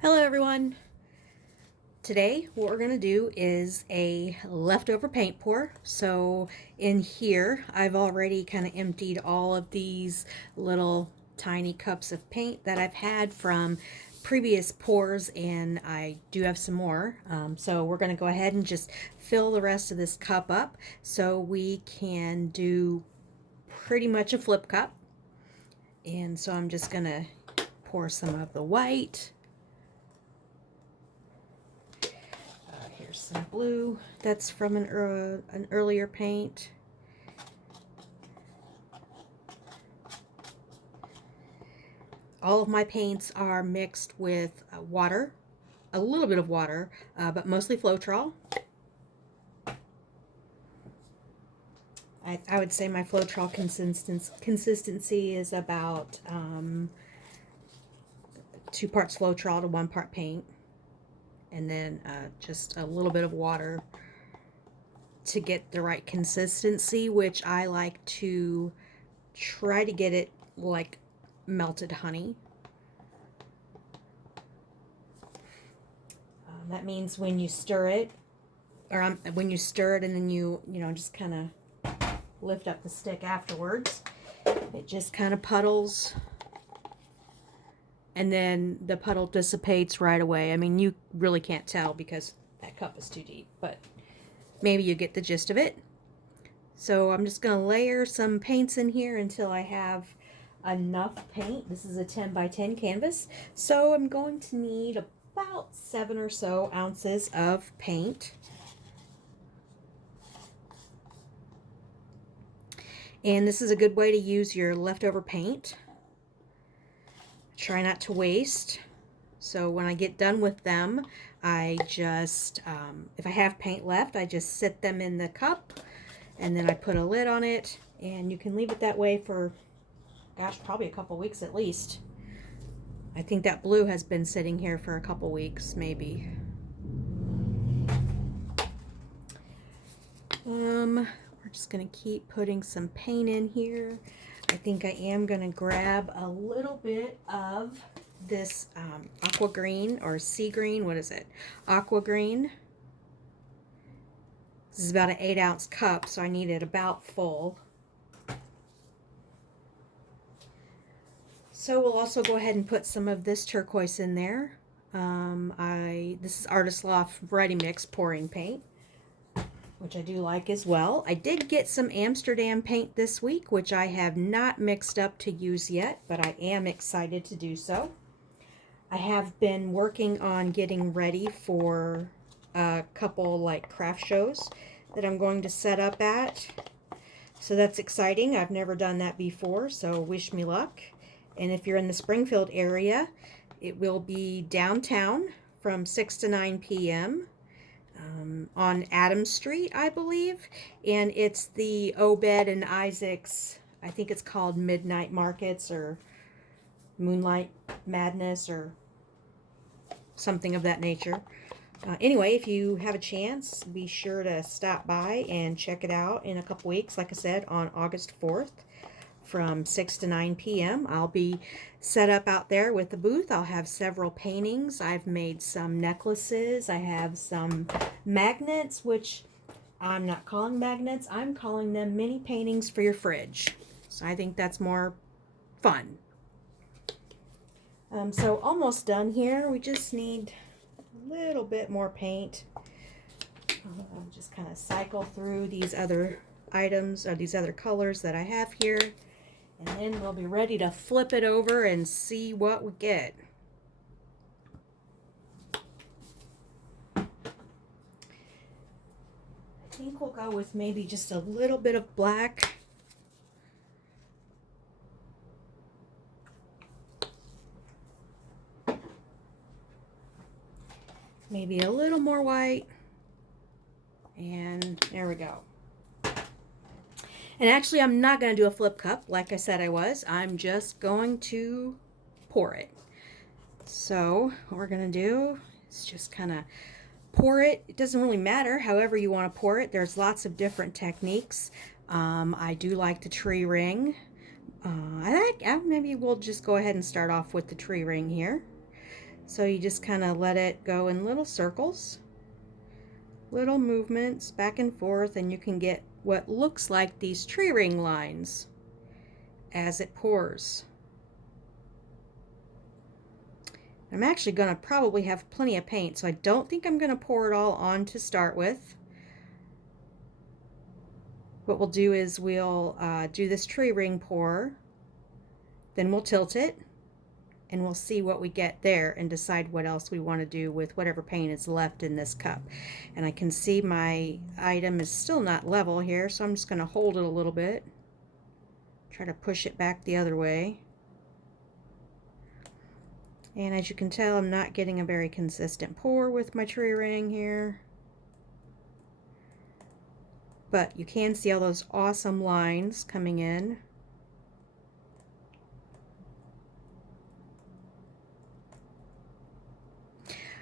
Hello everyone! Today what we're going to do is a leftover paint pour. So in here I've already kind of emptied all of these little tiny cups of paint that I've had from previous pours, and I do have some more. So we're going to go ahead and just fill the rest of this cup up so we can do pretty much a flip cup. And so I'm just going to pour some of the white. Here's some blue that's from an earlier paint. All of my paints are mixed with water, a little bit of water, but mostly Floetrol. I would say my Floetrol consistency is about 2 parts Floetrol to 1 part paint, and then just a little bit of water to get the right consistency, which I like to try to get it like melted honey. That means when you stir it, or when you stir it and then you just kind of lift up the stick afterwards, it just kind of puddles, and then the puddle dissipates right away. I mean, you really can't tell because that cup is too deep, but maybe you get the gist of it. So I'm just going to layer some paints in here until I have enough paint. This is a 10 by 10 canvas, so I'm going to need about 7 or so ounces of paint. And this is a good way to use your leftover paint. Try not to waste. So when I get done with them, I just, if I have paint left, I just sit them in the cup, and then I put a lid on it, and you can leave it that way for, gosh, probably a couple weeks at least. I think that blue has been sitting here for a couple weeks, maybe. We're just going to keep putting some paint in here. I think I am going to grab a little bit of this aqua green or sea green. What is it? Aqua green. This is about an 8-ounce cup, so I need it about full. So we'll also go ahead and put some of this turquoise in there. This is Artist Loft Ready Mix pouring paint, which I do like as well. I did get some Amsterdam paint this week, which I have not mixed up to use yet, but I am excited to do so. I have been working on getting ready for a couple like craft shows that I'm going to set up at. So that's exciting. I've never done that before, so wish me luck. And if you're in the Springfield area, it will be downtown from 6 to 9 p.m. On Adams Street, I believe. And it's the Obed and Isaac's, I think it's called Midnight Markets or Moonlight Madness or something of that nature. Anyway, if you have a chance, be sure to stop by and check it out in a couple weeks. Like I said, on August 4th from 6 to 9 p.m. I'll be set up out there with the booth. I'll have several paintings. I've made some necklaces. I have some magnets, which I'm not calling magnets. I'm calling them mini paintings for your fridge. So I think that's more fun. So almost done here. We just need a little bit more paint. I'll just kind of cycle through these other items or these other colors that I have here, and then we'll be ready to flip it over and see what we get. I think we'll go with maybe just a little bit of black. Maybe a little more white. And there we go. And actually, I'm not going to do a flip cup like I said I was. I'm just going to pour it. So what we're going to do is just kind of pour it. It doesn't really matter however you want to pour it. There's lots of different techniques. I do like the tree ring. Maybe we'll just go ahead and start off with the tree ring here. So you just kind of let it go in little circles, little movements back and forth, and you can get what looks like these tree ring lines as it pours. I'm actually going to probably have plenty of paint, so I don't think I'm going to pour it all on to start with. What we'll do is we'll do this tree ring pour, then we'll tilt it, and we'll see what we get there and decide what else we want to do with whatever paint is left in this cup. And I can see my item is still not level here, so I'm just going to hold it a little bit, try to push it back the other way. And as you can tell, I'm not getting a very consistent pour with my tree ring here. But you can see all those awesome lines coming in.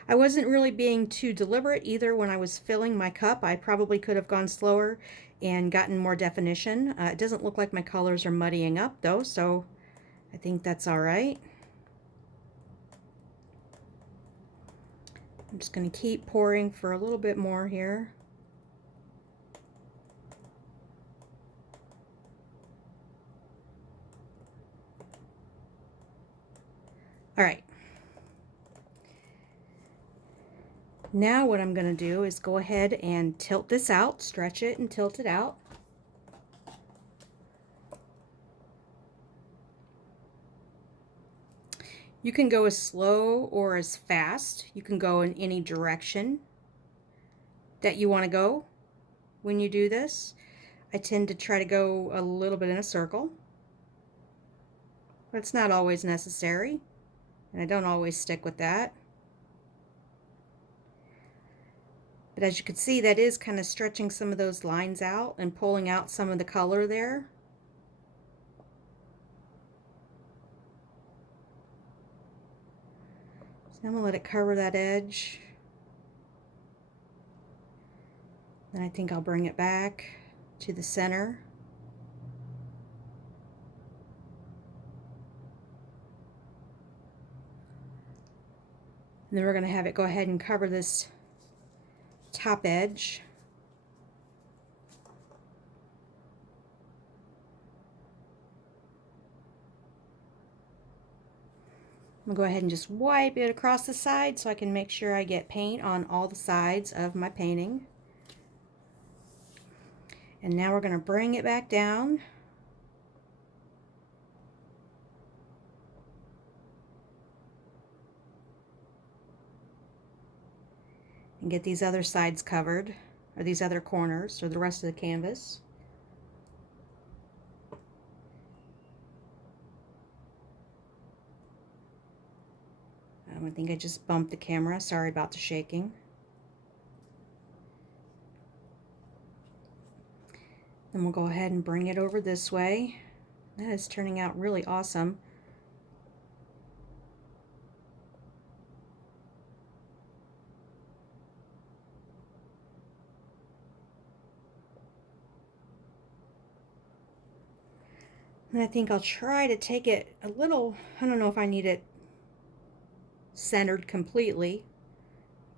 I wasn't really being too deliberate either when I was filling my cup. I probably could have gone slower and gotten more definition. It doesn't look like my colors are muddying up though, so I think that's all right. I'm just going to keep pouring for a little bit more here. All right. Now what I'm going to do is go ahead and tilt this out, stretch it and tilt it out. You can go as slow or as fast. You can go in any direction that you want to go when you do this. I tend to try to go a little bit in a circle, but it's not always necessary, and I don't always stick with that. But as you can see, that is kind of stretching some of those lines out and pulling out some of the color there. So I'm going to let it cover that edge. Then I think I'll bring it back to the center. And then we're going to have it go ahead and cover this top edge. I'm going to go ahead and just wipe it across the side so I can make sure I get paint on all the sides of my painting. And now we're going to bring it back down. And get these other sides covered, or these other corners, or the rest of the canvas. I think I just bumped the camera. Sorry about the shaking. Then we'll go ahead and bring it over this way. That is turning out really awesome. And I think I'll try to take it a little, I don't know if I need it centered completely,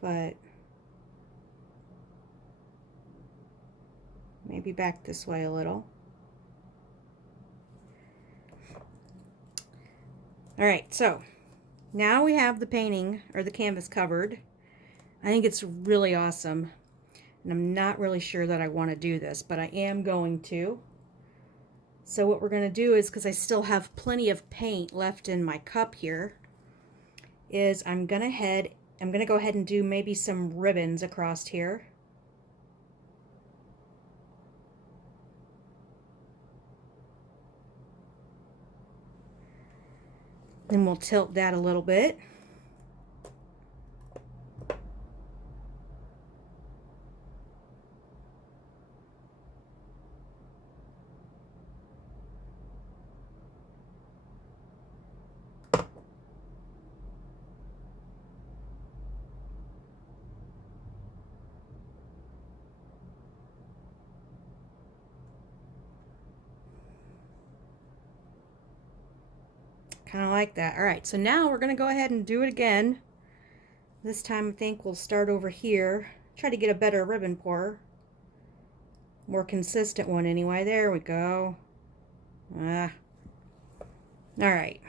but maybe back this way a little. All right, so now we have the painting or the canvas covered. I think it's really awesome, and I'm not really sure that I want to do this, but I am going to. So what we're going to do is, because I still have plenty of paint left in my cup here, is I'm going to go ahead and do maybe some ribbons across here. Then we'll tilt that a little bit. Kind of like that. All right, so now we're going to go ahead and do it again This time I think we'll start over here. Try to get a better ribbon pour. More consistent one anyway. There we go. All right.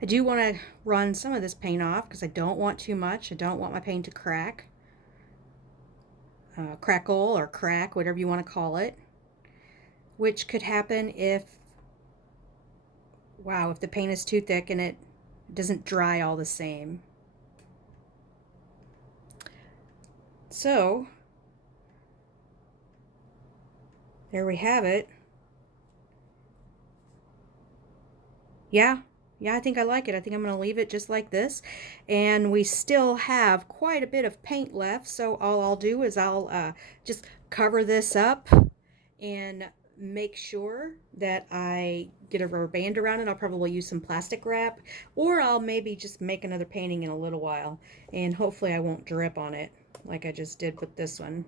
I do want to run some of this paint off because I don't want too much. I don't want my paint to crack. Crackle or crack, whatever you want to call it. Which could happen if, wow, if the paint is too thick and it doesn't dry all the same. So, there we have it. Yeah, I think I like it. I think I'm going to leave it just like this. And we still have quite a bit of paint left, so all I'll do is I'll just cover this up and make sure that I get a rubber band around it. I'll probably use some plastic wrap, or I'll maybe just make another painting in a little while, and hopefully I won't drip on it like I just did with this one.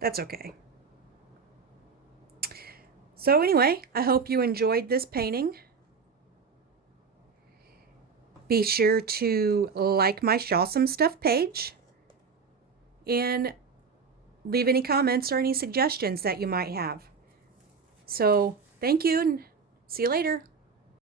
That's okay. So anyway, I hope you enjoyed this painting. Be sure to like my Shawsome Stuff page and leave any comments or any suggestions that you might have. So thank you and see you later.